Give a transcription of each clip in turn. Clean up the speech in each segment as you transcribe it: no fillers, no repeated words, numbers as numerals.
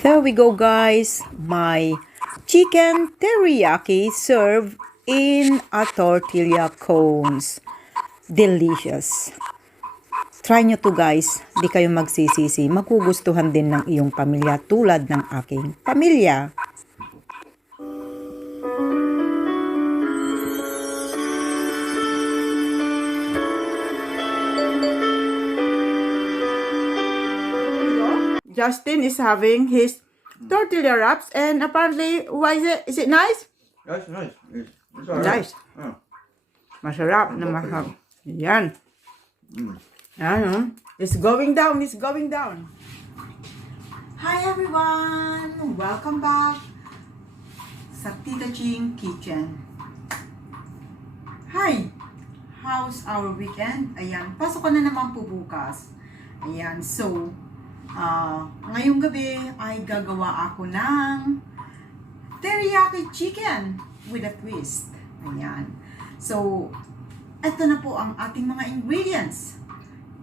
There we go, guys. My chicken teriyaki served in a tortilla cones. Delicious. Try nyo to, guys. Di kayo magsisisi. Magugustuhan din ng iyong pamilya tulad ng aking pamilya. Justin is having his tortilla wraps, and apparently, why is it? Is it nice? That's nice. It's Nice. Yeah. Masarap na mahal. Yan. Ano? It's going down. It's going down. Hi everyone! Welcome back sa Tita Ching Kitchen. Hi! How's our weekend? Ayan, pasok na naman po bukas. Ayan, so, ngayong gabi ay gagawa ako ng teriyaki chicken with a twist. Ayan. So, ito na po ang ating mga ingredients.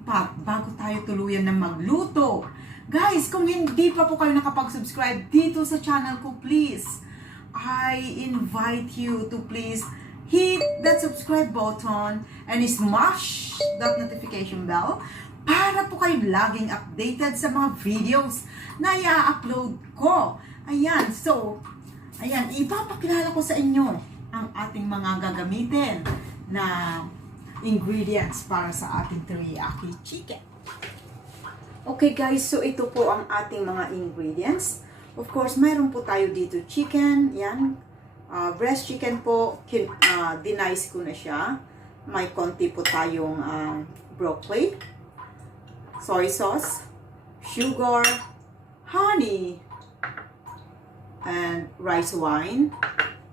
But, bago tayo tuluyan na magluto, guys, kung hindi pa po kayo nakapag-subscribe dito sa channel ko, please, I invite you to please hit that subscribe button and smash that notification bell para po kayo laging updated sa mga videos na i-upload ko. Ayan, so, ayan, ipapakilala ko sa inyo ang ating mga gagamitin na ingredients para sa ating teriyaki chicken. Okay guys, so ito po ang ating mga ingredients. Of course, mayroon po tayo dito chicken, yan, breast chicken po, dinice ko na siya. May konti po tayong broccoli, soy sauce, sugar, honey, and rice wine,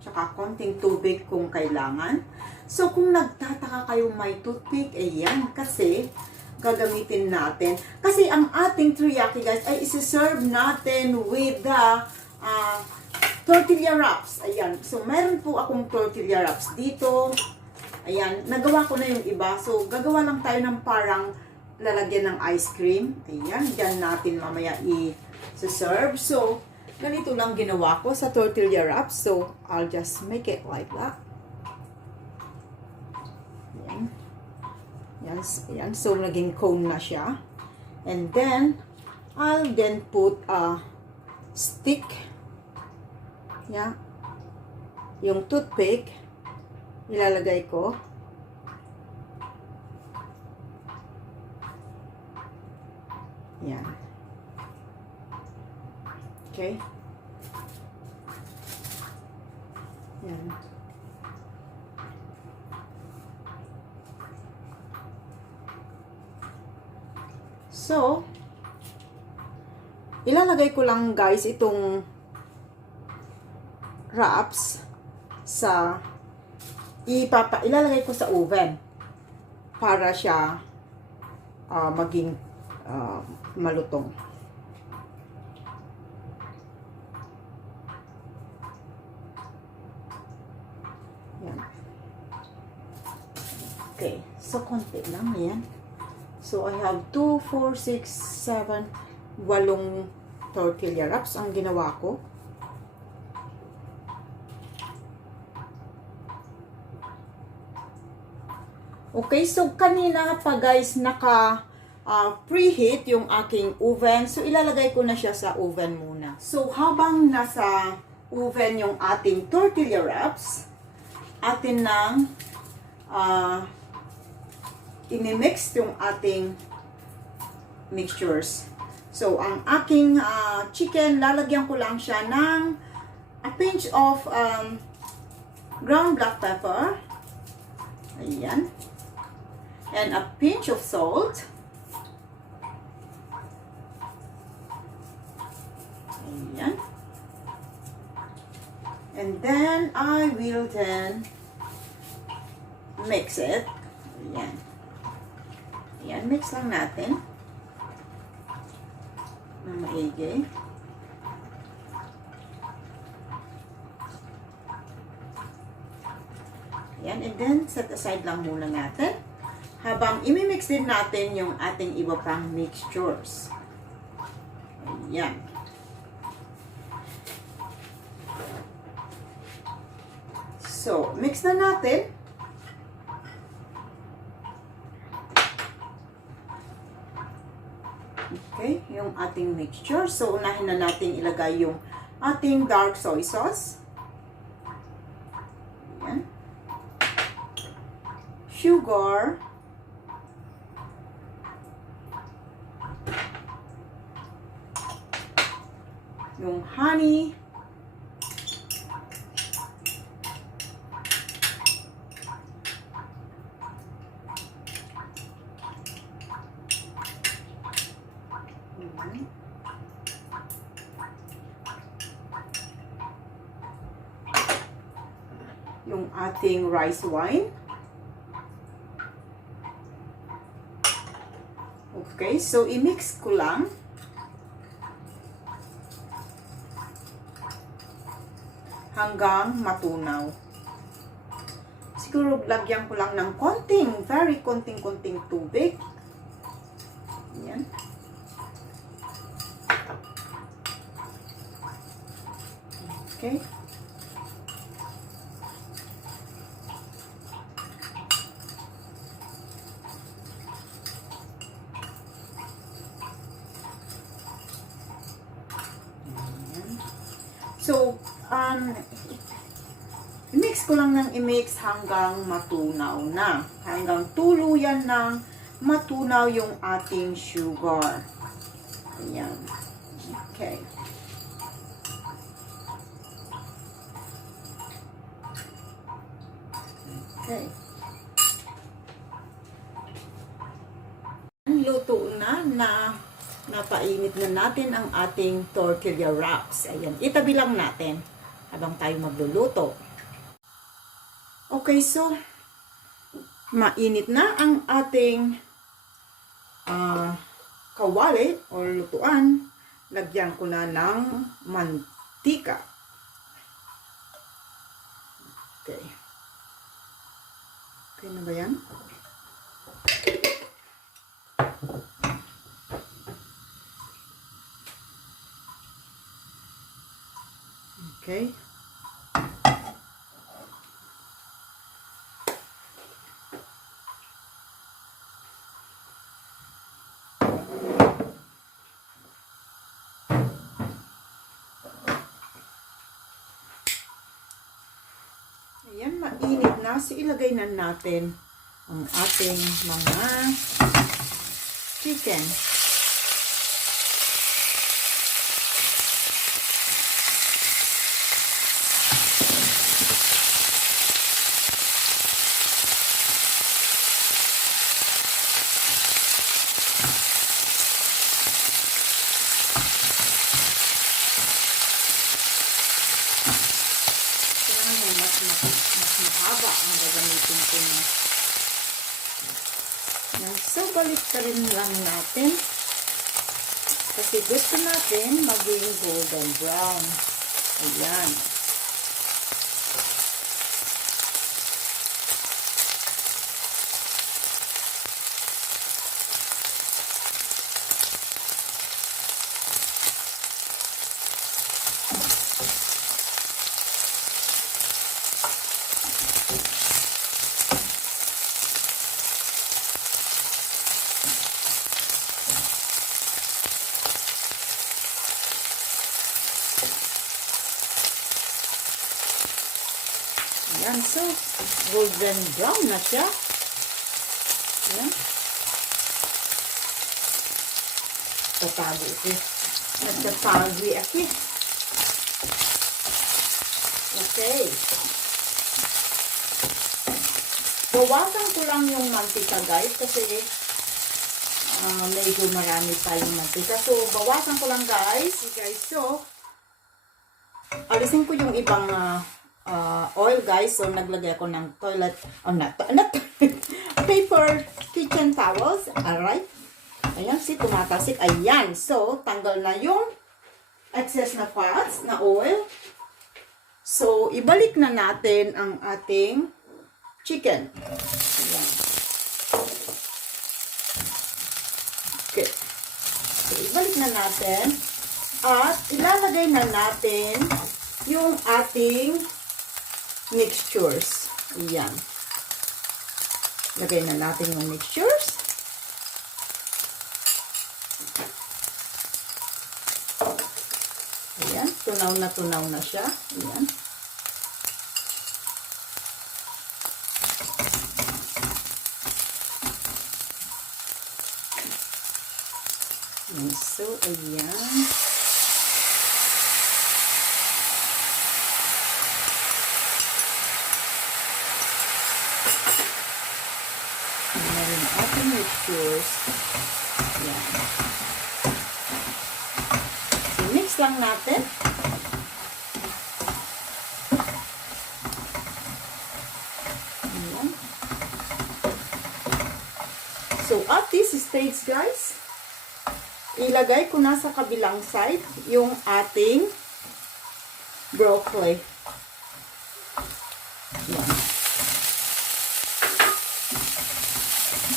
tsaka konting tubig kung kailangan. So, kung nagtataka kayo may toothpick, ayan, kasi gagamitin natin. Kasi ang ating teriyaki, guys, ay isi-serve natin with the tortilla wraps. Ayan, so meron po akong tortilla wraps dito. Ayan, nagawa ko na yung iba. So, gagawa lang tayo ng parang lalagyan ng ice cream. Ayan, dyan natin mamaya i-serve. So, ganito lang ginawa ko sa tortilla wraps. So, I'll just make it like that. Ayan. Ayan. So, naging cone na siya. And then, I'll then put a stick. Yeah. Yung toothpick, ilalagay ko. Yan. Okay. Yan. So, ilalagay ko lang guys itong wraps sa ilalagay ko sa oven para siya maging malutong. Yan. Okay, so konti lang yan. So, I have 2, 4, 6, 7, 8 tortilla wraps ang ginawa ko. Okay, so kanina pa guys, preheat yung aking oven. So, ilalagay ko na siya sa oven muna. So, habang nasa oven yung ating tortilla wraps, atin nang inimix yung ating mixtures. So, ang aking chicken, lalagyan ko lang siya ng a pinch of ground black pepper. Ayan. And a pinch of salt. Ayan. And then, I will then mix it. Ayan. Ayan, mix lang natin ng maigi. Ayan, and then set aside lang muna natin habang imimix din natin yung ating iba pang mixtures. Ayan. So, mix na natin. Okay, yung ating mixture. So, unahin na natin ilagay yung ating dark soy sauce. Ayan. Sugar. Yung honey. Yung ating rice wine. Okay, so i-mix ko lang. Hanggang matunaw. Siguro lagyan ko lang ng konting, very konting tubig. Ayan. Okay. So, i-mix ko lang ng i-mix hanggang matunaw na. Hanggang tuluyan ng matunaw yung ating sugar. Ayan. Okay. Okay. Luto na napainit na natin ang ating tortilla wraps. Ayan, itabi lang natin habang tayo magluluto. Okay, so mainit na ang ating kawali o lutuan. Lagyan ko na ng mantika. Okay. Okay na ba yan? Okay. Ayan, mainit na. So, ilagay na natin ang ating mga chicken. Mas mahaba ang gagamitin ko na. So, balik ka rin lang natin. Kasi gusto natin maging golden brown. Ayan. Ayan, so, golden brown na siya. Ayan. Tatago ito. Nagtatago ako. Okay. Bawasan ko lang yung mantika, guys, kasi medyo marami tayong mantika. So, bawasan ko lang, guys. So, alisin ko yung ibang oil, guys. So, naglagay ako ng paper kitchen towels. Alright. Ayan, tumatasik. Ayan. So, tanggal na yung excess na fats, na oil. So, ibalik na natin ang ating chicken. Ayan. Okay. So, ibalik na natin. At, ilalagay na natin yung ating mixtures. Ayan. Lagay na natin yung mixtures. Ayan. Tunaw na siya. Ayan. So, ayan. Ayan yung ating mixtures. Ayan. So, mix lang natin. Ayan. So, at this stage, guys, ilagay ko na sa kabilang side yung ating broccoli. Yan.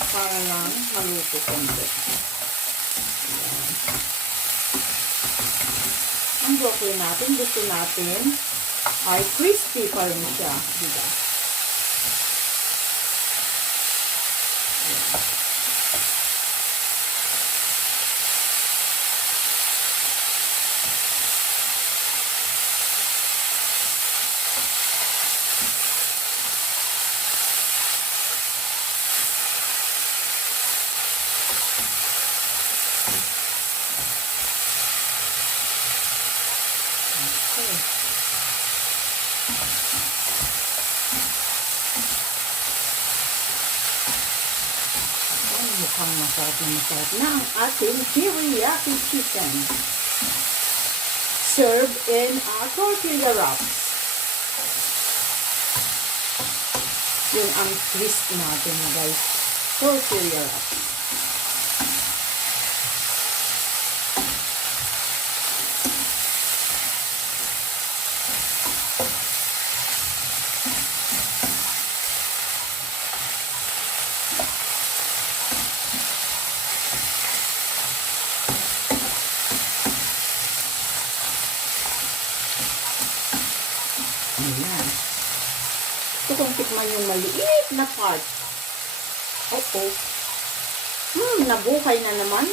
Para lang maluto konti. Yan. Ang broccoli natin, gusto natin ay crispy pa rin siya. Diba? Yan. Mukhang masarap na ang ating teriyaki chicken. Serve in a tortilla wraps. Yung ang twist natin, guys. Tortilla wraps. Ayan. Ito kung tikman yung maliit na part. Oh. Nabuhay na naman.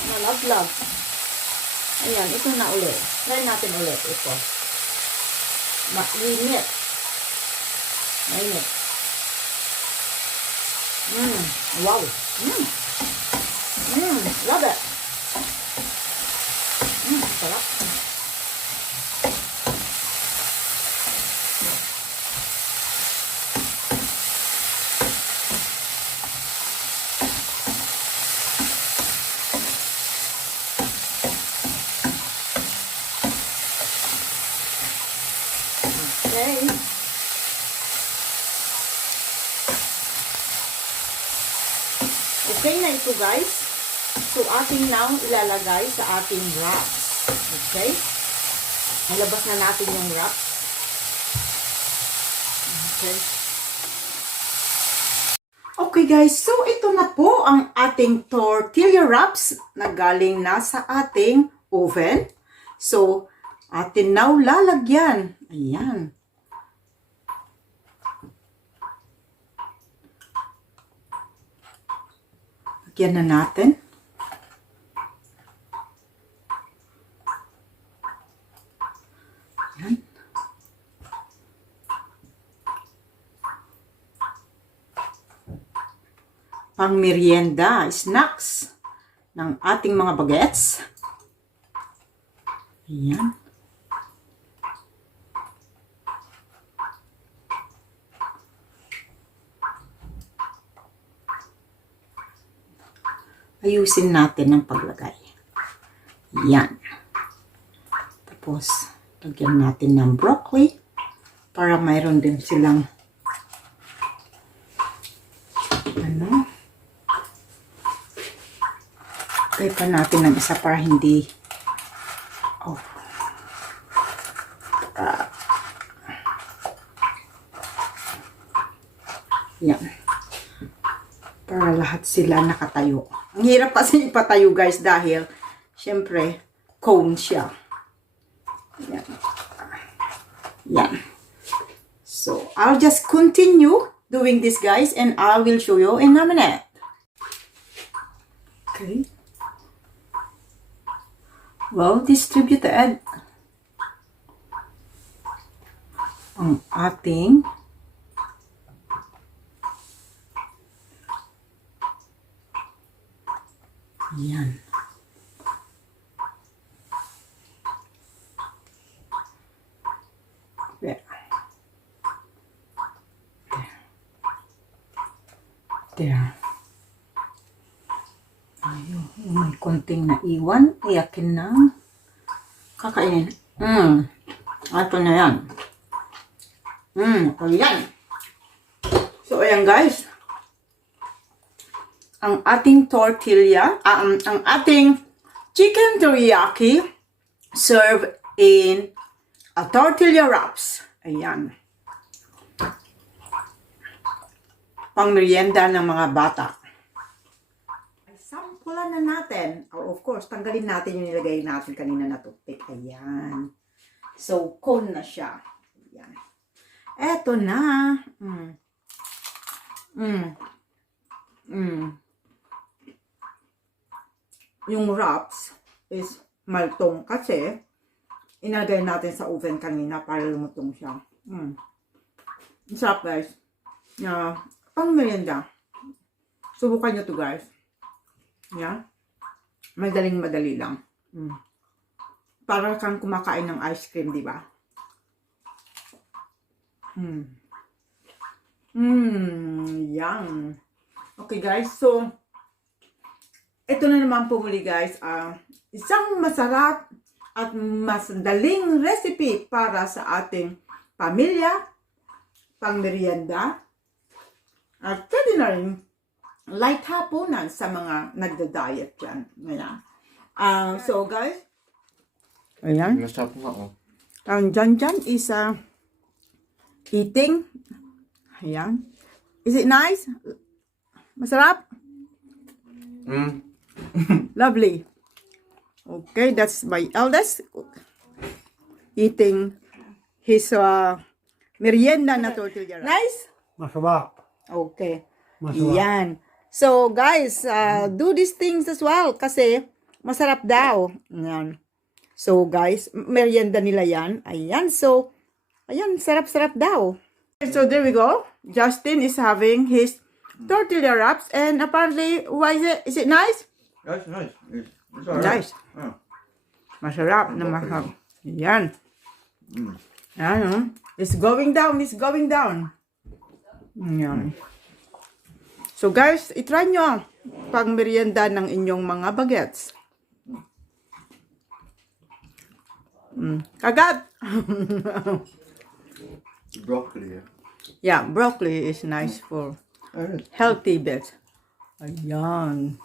Nalaglag. Ayan, ito na ulit. Try natin ulit ito. Mainit. Mainit. Wow. Love it. Sarap. Okay. Okay na ito, guys. So, ating now ilalagay sa ating wraps. Okay? Nalabas na natin yung wraps. Okay. Okay, guys. So, ito na po ang ating tortilla wraps na galing na sa ating oven. So, atin now lalagyan. Ayan. Lagyan na natin. Ayan. Pang merienda, snacks ng ating mga bagets. Ayan. Ayusin natin ang paglagay. Yan. Tapos, lagyan natin ng broccoli para mayroon din silang lagay pa natin ng isa para hindi yan. Para lahat sila nakatayo. Ang hirap kasi ipatayo, guys, dahil syempre cone siya. Yan. Yan. So, I'll just continue doing this, guys, and I will show you in a minute. Okay. Well distributed ang ating yan. There. There. Ayun, may konting naiwan. Iyakin na. Kakainin. Ito na yan. Ayan. So, ayan guys. Ang ating tortilla, ang ating chicken teriyaki served in a tortilla wraps. Ayan. Pang merienda ng mga bata. Sampulan na natin. Of course, tanggalin natin yung nilagay natin kanina na toothpick. Ayan. So, cone na siya. Ayan. Eto na. Yung wraps is maltong kasi inagay natin sa oven kanina para lumutong siya. Sarap guys. Pang merienda. Subukan nyo to guys. Yeah. Madaling-madali lang. Para kang kumakain ng ice cream, di ba? Yum. Okay guys, so ito na naman po muli guys, isang masarap at masandaling recipe para sa ating pamilya, pang merienda, at pwede na rin light hapunan sa mga nagda-diet dyan. Ayan. So guys, ayan. Masarap nga oh. Ang dyan is eating. Ayan. Is it nice? Masarap? Lovely. Okay, that's my eldest eating his merienda na tortilla. Nice? Masarap. Okay. Masarap. Yan. So, guys, do these things as well kasi masarap daw. Yan. So, guys, merienda nila yan. Ayan. So, ayan, sarap-sarap daw. So, there we go. Justin is having his tortilla wraps and apparently, why is it? Is it nice? That's nice. It's all right. Nice. Yeah. Masarap na masarap. Yan. Mm. Yan. It's going down. It's going down. Yan. So guys, itry nyo pang merienda ng inyong mga bagets. Kagat! Broccoli. Yeah, broccoli is nice for healthy bits. Ayan.